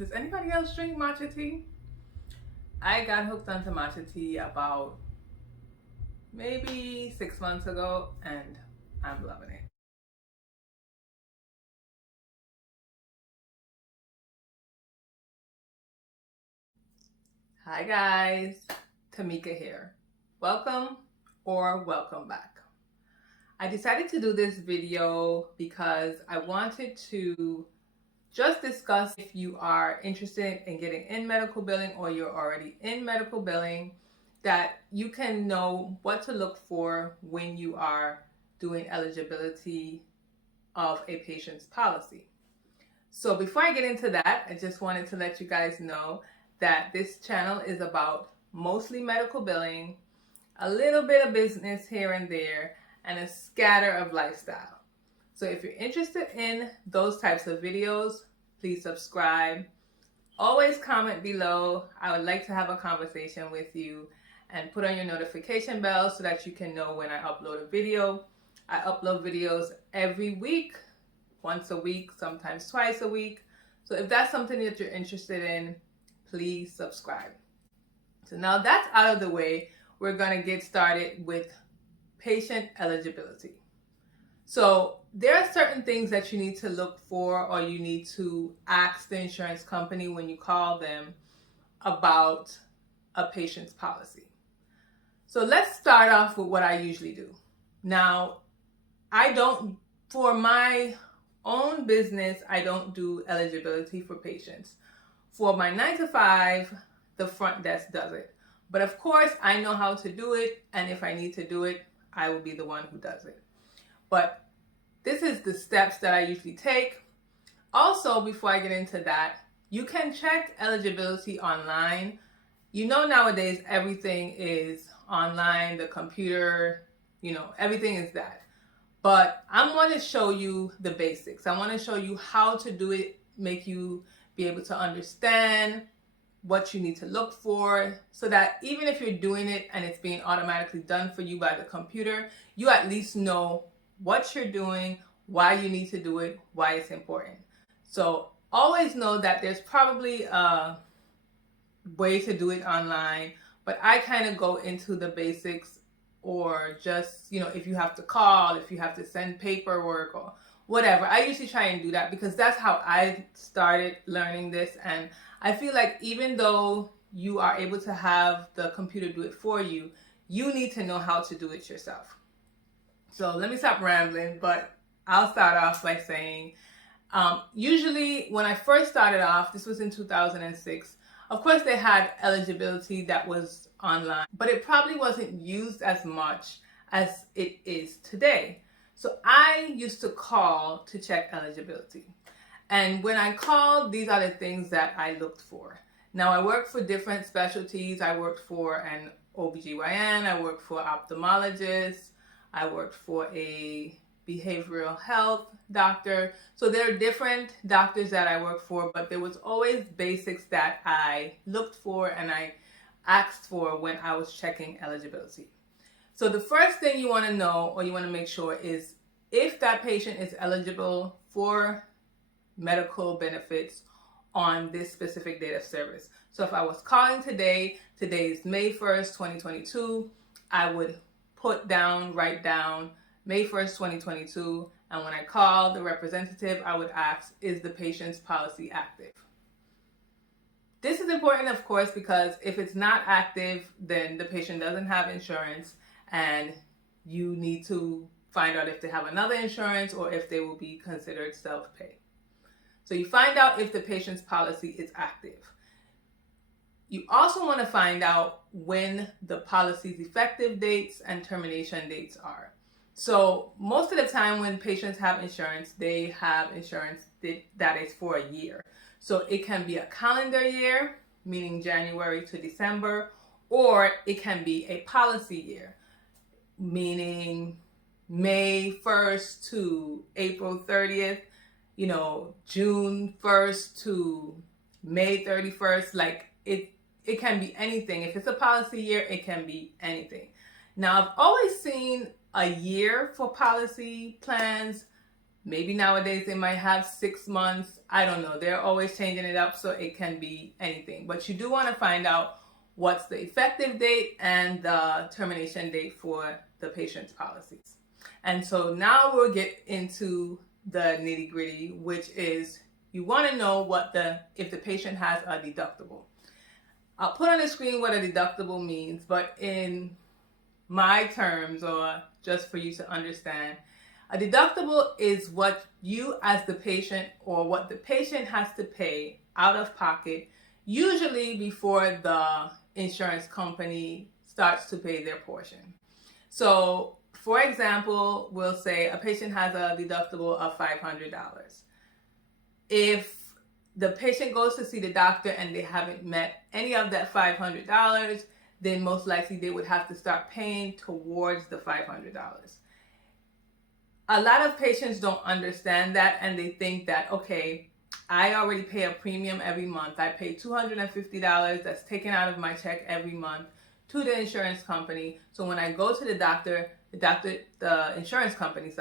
Does anybody else drink matcha tea? I got hooked onto matcha tea about maybe 6 months ago, and I'm loving it. Hi guys, Tamika here. Welcome or welcome back. I decided to do this video because I wanted to just discuss if you are interested in getting in medical billing or you're already in medical billing, that you can know what to look for when you are doing eligibility of a patient's policy. So before I get into that, I just wanted to let you guys know that this channel is about mostly medical billing, a little bit of business here and there, and a scatter of lifestyle. So if you're interested in those types of videos, please subscribe. Always comment below. I would like to have a conversation with you, and put on your notification bell so that you can know when I upload a video. I upload videos every week, once a week, sometimes twice a week. So if that's something that you're interested in, please subscribe. So now that's out of the way, we're going to get started with patient eligibility. So there are certain things that you need to look for, or you need to ask the insurance company when you call them about a patient's policy. So let's start off with what I usually do. Now, for my own business, I don't do eligibility for patients. For my 9-to-5, the front desk does it. But of course, I know how to do it, and if I need to do it, I will be the one who does it. But this is the steps that I usually take. Also, before I get into that, you can check eligibility online. You know, nowadays everything is online, the computer, everything is that. But I want to show you the basics. I want to show you how to do it, make you be able to understand what you need to look for, so that even if you're doing it and it's being automatically done for you by the computer, you at least know what you're doing, why you need to do it, why it's important. So always know that there's probably a way to do it online, but I kind of go into the basics, or just, if you have to call, if you have to send paperwork or whatever. I usually try and do that because that's how I started learning this. And I feel like even though you are able to have the computer do it for you, you need to know how to do it yourself. So let me stop rambling, but I'll start off by saying, usually when I first started off, this was in 2006, of course they had eligibility that was online, but it probably wasn't used as much as it is today. So I used to call to check eligibility. And when I called, these are the things that I looked for. Now, I worked for different specialties. I worked for an OBGYN, I worked for ophthalmologist, I worked for a behavioral health doctor. So there are different doctors that I worked for, but there was always basics that I looked for and I asked for when I was checking eligibility. So the first thing you want to know, or you want to make sure, is if that patient is eligible for medical benefits on this specific date of service. So if I was calling today is May 1st, 2022, I would write down May 1st, 2022, and when I call the representative, I would ask, is the patient's policy active? This is important, of course, because if it's not active, then the patient doesn't have insurance, and you need to find out if they have another insurance or if they will be considered self-pay. So you find out if the patient's policy is active. You also want to find out when the policy's effective dates and termination dates are. So most of the time when patients have insurance, they have insurance that is for a year. So it can be a calendar year, meaning January to December, or it can be a policy year, meaning May 1st to April 30th, June 1st to May 31st. Like it can be anything. If it's a policy year, it can be anything. Now, I've always seen a year for policy plans. Maybe nowadays they might have 6 months. I don't know. They're always changing it up, so it can be anything. But you do want to find out what's the effective date and the termination date for the patient's policies. And so now we'll get into the nitty-gritty, which is you want to know if the patient has a deductible. I'll put on the screen what a deductible means, but in my terms, or just for you to understand, a deductible is what you as the patient, or what the patient has to pay out of pocket, usually before the insurance company starts to pay their portion. So, for example, we'll say a patient has a deductible of $500. If the patient goes to see the doctor and they haven't met any of that $500, then most likely they would have to start paying towards the $500. A lot of patients don't understand that, and they think that, okay, I already pay a premium every month. I pay $250 that's taken out of my check every month to the insurance company. So when I go to the doctor, the insurance company,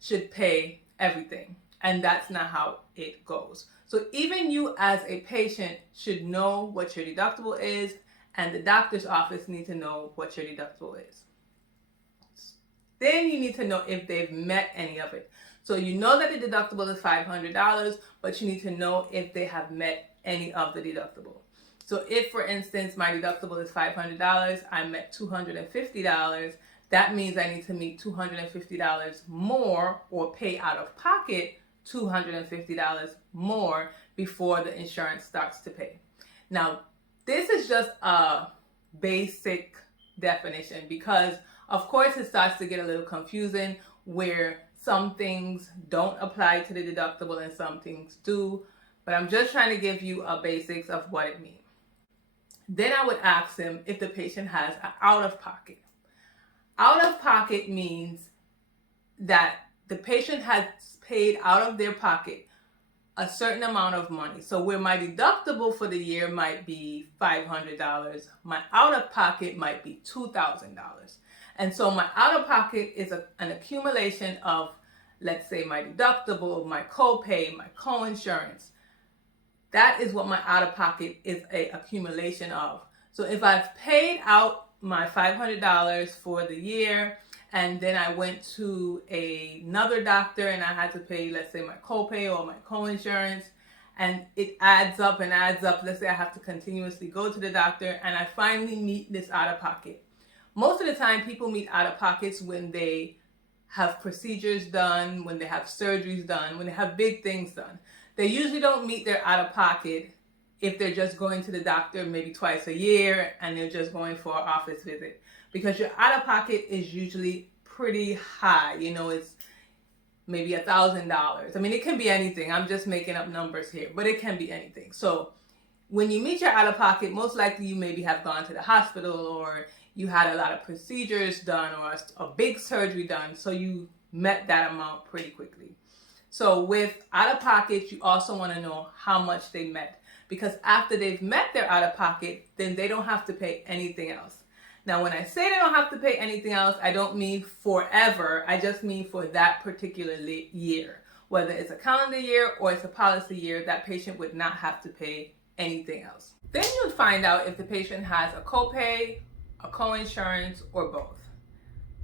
should pay everything. And that's not how it goes. So even you as a patient should know what your deductible is, and the doctor's office needs to know what your deductible is. Then you need to know if they've met any of it. So you know that the deductible is $500, but you need to know if they have met any of the deductible. So if, for instance, my deductible is $500, I met $250, that means I need to meet $250 more, or pay out of pocket $250 more before the insurance starts to pay. Now, this is just a basic definition, because of course it starts to get a little confusing where some things don't apply to the deductible and some things do, but I'm just trying to give you a basics of what it means. Then I would ask them if the patient has an out-of-pocket. Out-of-pocket means that the patient has paid out of their pocket a certain amount of money. So where my deductible for the year might be $500, my out-of-pocket might be $2,000. And so my out-of-pocket is an accumulation of, let's say, my deductible, my copay, my co-insurance. That is what my out-of-pocket is an accumulation of. So if I've paid out my $500 for the year, and then I went to another doctor and I had to pay, let's say, my copay or my co-insurance, and it adds up and adds up. Let's say I have to continuously go to the doctor, and I finally meet this out-of-pocket. Most of the time, people meet out-of-pockets when they have procedures done, when they have surgeries done, when they have big things done. They usually don't meet their out-of-pocket if they're just going to the doctor maybe twice a year and they're just going for an office visit. Because your out-of-pocket is usually pretty high. You know, it's maybe $1,000. I mean, it can be anything. I'm just making up numbers here, but it can be anything. So when you meet your out-of-pocket, most likely you maybe have gone to the hospital, or you had a lot of procedures done, or a big surgery done, so you met that amount pretty quickly. So with out-of-pocket, you also want to know how much they met, because after they've met their out-of-pocket, then they don't have to pay anything else. Now, when I say they don't have to pay anything else, I don't mean forever. I just mean for that particular year. Whether it's a calendar year or it's a policy year, that patient would not have to pay anything else. Then you'll find out if the patient has a copay, a co-insurance, or both.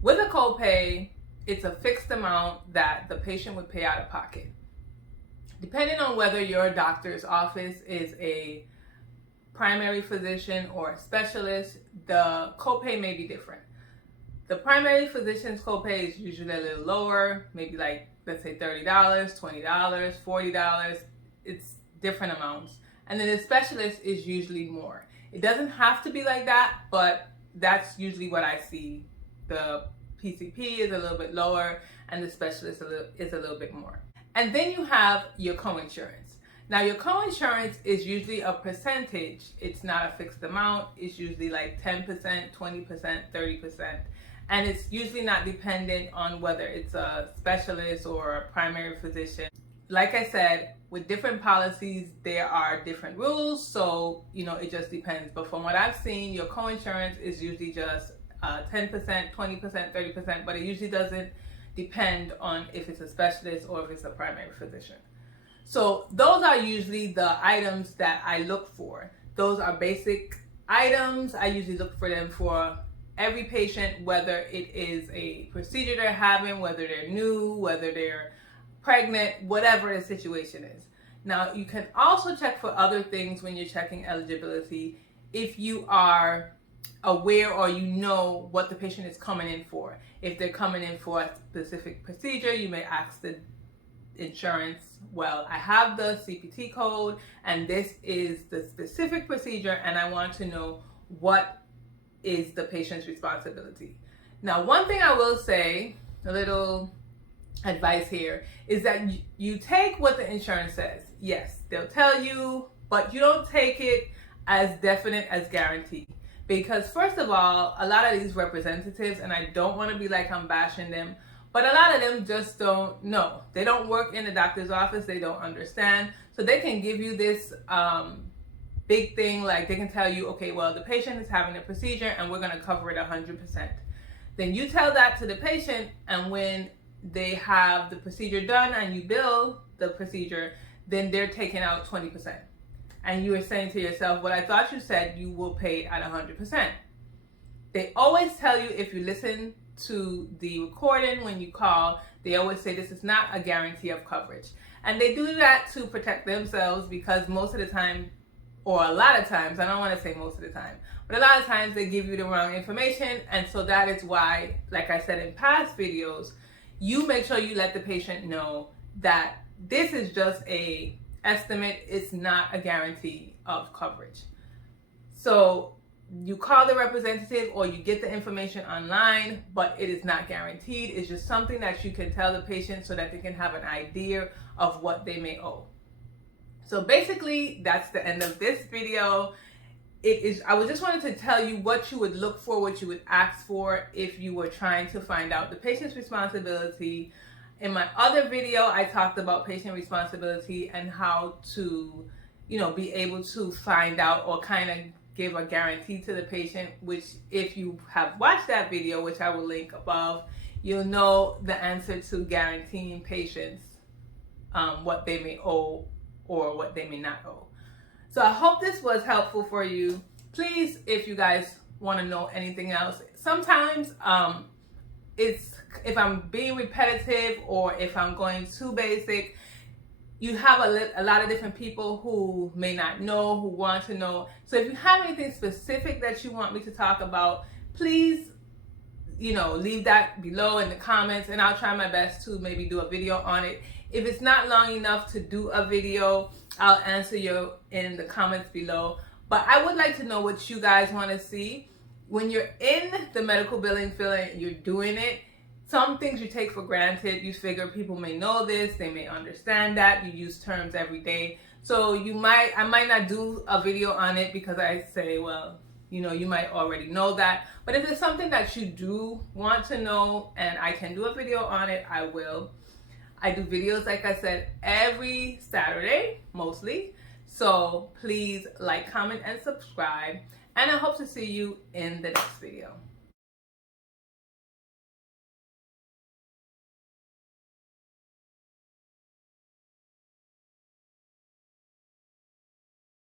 With a copay, it's a fixed amount that the patient would pay out of pocket. Depending on whether your doctor's office is a primary physician or a specialist, the copay may be different. The primary physician's copay is usually a little lower, maybe like, let's say $30, $20, $40. It's different amounts. And then the specialist is usually more. It doesn't have to be like that, but that's usually what I see. The PCP is a little bit lower and the specialist is a little bit more. And then you have your co-insurance. Now your co-insurance is usually a percentage. It's not a fixed amount. It's usually like 10%, 20%, 30%. And it's usually not dependent on whether it's a specialist or a primary physician. Like I said, with different policies, there are different rules. So, it just depends. But from what I've seen, your co-insurance is usually just 10%, 20%, 30%, but it usually doesn't depend on if it's a specialist or if it's a primary physician. So those are usually the items that I look for. Those are basic items. I usually look for them for every patient, whether it is a procedure they're having, whether they're new, whether they're pregnant, whatever the situation is. Now, you can also check for other things when you're checking eligibility if you are aware or you know what the patient is coming in for. If they're coming in for a specific procedure, you may ask the insurance, well, I have the CPT code and this is the specific procedure and I want to know what is the patient's responsibility. Now, one thing I will say, a little advice here, is that you take what the insurance says. Yes, they'll tell you, but you don't take it as definite as guaranteed. Because first of all, a lot of these representatives, and I don't want to be like I'm bashing them, but a lot of them just don't know. They don't work in the doctor's office. They don't understand. So they can give you this big thing, like they can tell you, okay, well, the patient is having a procedure and we're going to cover it 100%. Then you tell that to the patient, and when they have the procedure done and you bill the procedure, then they're taking out 20%. And you are saying to yourself, well, I thought you said you will pay at 100%. They always tell you, if you listen to the recording when you call, they always say this is not a guarantee of coverage. And they do that to protect themselves, because most of the time, or a lot of times, I don't want to say most of the time, but a lot of times they give you the wrong information. And so that is why, like I said in past videos, you make sure you let the patient know that this is just a estimate. It's not a guarantee of coverage. So you call the representative or you get the information online, but it is not guaranteed. It's just something that you can tell the patient so that they can have an idea of what they may owe. So basically, that's the end of this video. I just wanted to tell you what you would look for, what you would ask for if you were trying to find out the patient's responsibility. In my other video, I talked about patient responsibility and how to, be able to find out or kind of give a guarantee to the patient, which if you have watched that video, which I will link above, you'll know the answer to guaranteeing patients what they may owe or what they may not owe. So I hope this was helpful for you. Please, if you guys want to know anything else, sometimes if I'm being repetitive or if I'm going too basic, you have a lot of different people who may not know, who want to know. So if you have anything specific that you want me to talk about, please, leave that below in the comments and I'll try my best to maybe do a video on it. If it's not long enough to do a video, I'll answer you in the comments below. But I would like to know what you guys want to see. When you're in the medical billing field and you're doing it, some things you take for granted. You figure people may know this, they may understand that. You use terms every day. So I might not do a video on it because I say, well, you might already know that. But if it's something that you do want to know and I can do a video on it, I will. I do videos, like I said, every Saturday, mostly. So please like, comment, and subscribe. And I hope to see you in the next video.